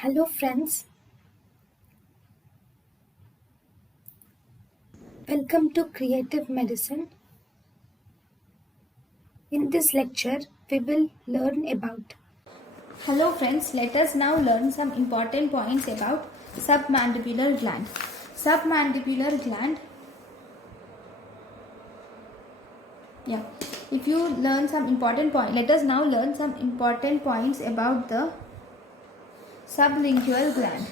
Hello, friends. Welcome to Creative Medicine. In this lecture, we will learn about. Hello friends, let us now learn some important points about submandibular gland. Submandibular gland, yeah. If you learn some important point, let us now learn some important points about the sublingual gland.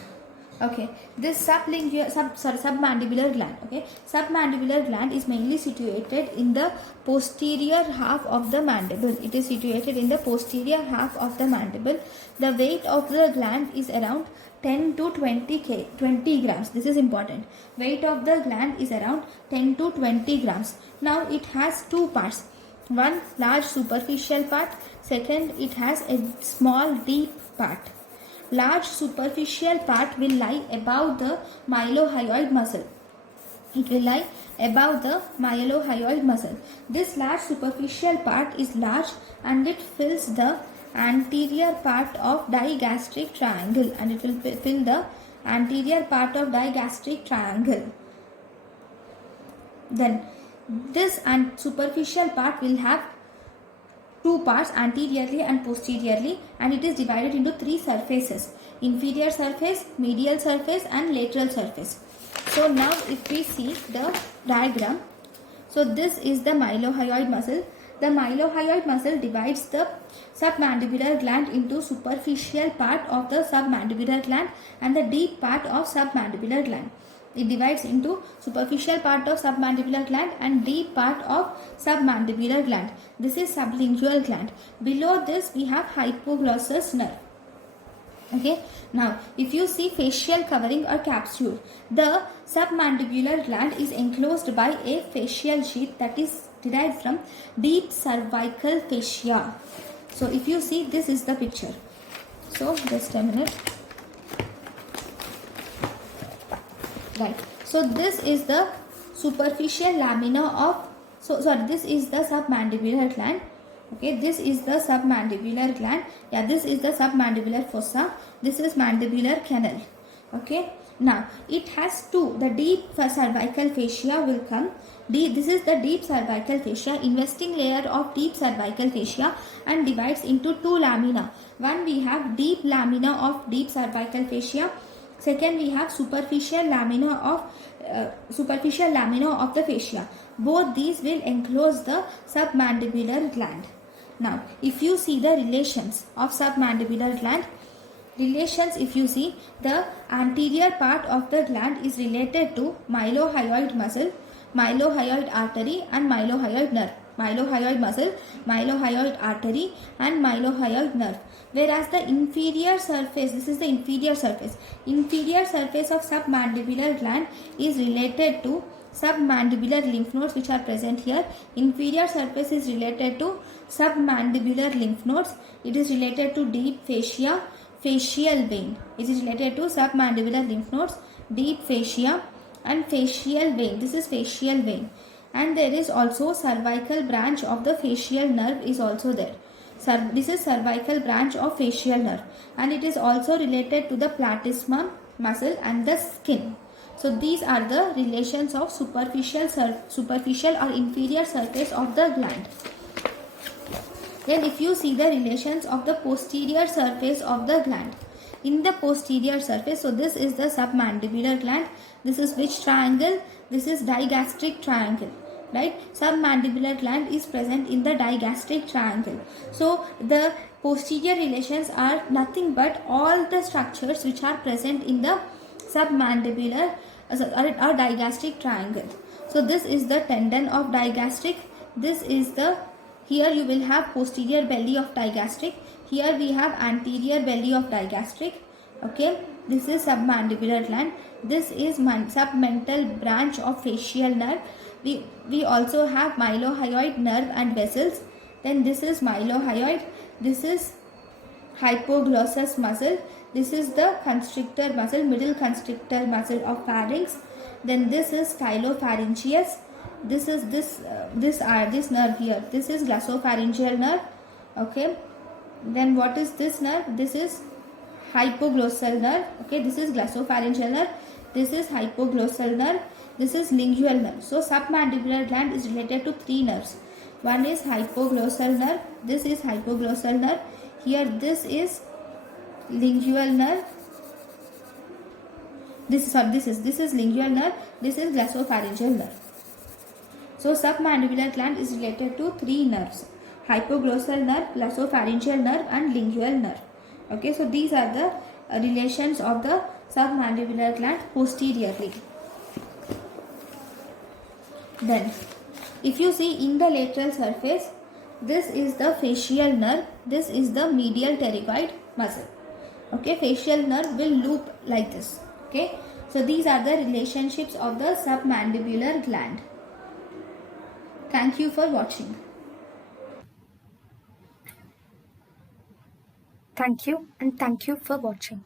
Okay, this submandibular gland. Okay, submandibular gland is mainly situated in the posterior half of the mandible. It is situated in the posterior half of the mandible. The weight of the gland is around 10 to 20 grams. This is important. Weight of the gland is around 10 to 20 grams. Now it has two parts. One large superficial part. Second, it has a small deep part. Large superficial part will lie above the mylohyoid muscle. It will lie above the mylohyoid muscle. This large superficial part is large and it fills the anterior part of digastric triangle, and it will fill the anterior part of digastric triangle. Then this and superficial part will have two parts, anteriorly and posteriorly, and it is divided into three surfaces: inferior surface, medial surface and lateral surface. So now if we see the diagram, so this is the mylohyoid muscle. The mylohyoid muscle divides the submandibular gland into superficial part of the submandibular gland and the deep part of submandibular gland. It divides into superficial part of submandibular gland and deep part of submandibular gland. This is sublingual gland. Below this we have hypoglossus nerve. Okay, now if you see facial covering or capsule, the submandibular gland is enclosed by a facial sheath that is derived from deep cervical fascia. So if you see, this is the picture. So just a minute. Right, so this is the superficial lamina of, this is the submandibular gland. Okay, this is the submandibular gland. Yeah, this is the submandibular fossa. This is mandibular canal. Okay, now it has two. The deep cervical fascia will come. This is the deep cervical fascia, investing layer of deep cervical fascia, and divides into two lamina. One, we have deep lamina of deep cervical fascia. Second, we have superficial lamina of the fascia. Both these will enclose the submandibular gland. Now, if you see the relations of submandibular gland, if you see, the anterior part of the gland is related to mylohyoid muscle, mylohyoid artery and mylohyoid nerve. Mylohyoid muscle, mylohyoid artery and mylohyoid nerve. Whereas the inferior surface, this is the inferior surface of submandibular gland is related to submandibular lymph nodes, which are present here. Inferior surface is related to submandibular lymph nodes. It is related to deep fascia, facial vein. It is related to submandibular lymph nodes, deep fascia and facial vein. This is facial vein. And there is also cervical branch of the facial nerve is also there. This is cervical branch of facial nerve, and it is also related to the platysma muscle and the skin. So these are the relations of superficial or inferior surface of the gland. Then if you see the relations of the posterior surface of the gland. In the posterior surface, so this is the submandibular gland. This is which triangle? This is digastric triangle. Right, submandibular gland is present in the digastric triangle. So the posterior relations are nothing but all the structures which are present in the submandibular or digastric triangle. So this is the tendon of digastric. This is the, here you will have posterior belly of digastric. Here we have anterior belly of digastric. Okay, this is submandibular gland. This is submental branch of facial nerve. We also have mylohyoid nerve and vessels. Then this is mylohyoid. This is hypoglossus muscle. This is the constrictor muscle, middle constrictor muscle of pharynx. Then this is stylopharyngeus. This is this nerve here. This is glossopharyngeal nerve. Okay. Then what is this nerve? This is hypoglossal nerve. Okay, this is glossopharyngeal nerve. This is hypoglossal nerve. This is lingual nerve. So submandibular gland is related to three nerves. One is hypoglossal nerve. This is hypoglossal nerve. Here this is lingual nerve. This is lingual nerve. This is glossopharyngeal nerve. So submandibular gland is related to three nerves: hypoglossal nerve, glossopharyngeal nerve, and lingual nerve. Okay, so these are the relations of the submandibular gland posteriorly. Then, if you see in the lateral surface, this is the facial nerve, this is the medial pterygoid muscle. Okay, facial nerve will loop like this. Okay, so these are the relationships of the submandibular gland. Thank you for watching. Thank you, and thank you for watching.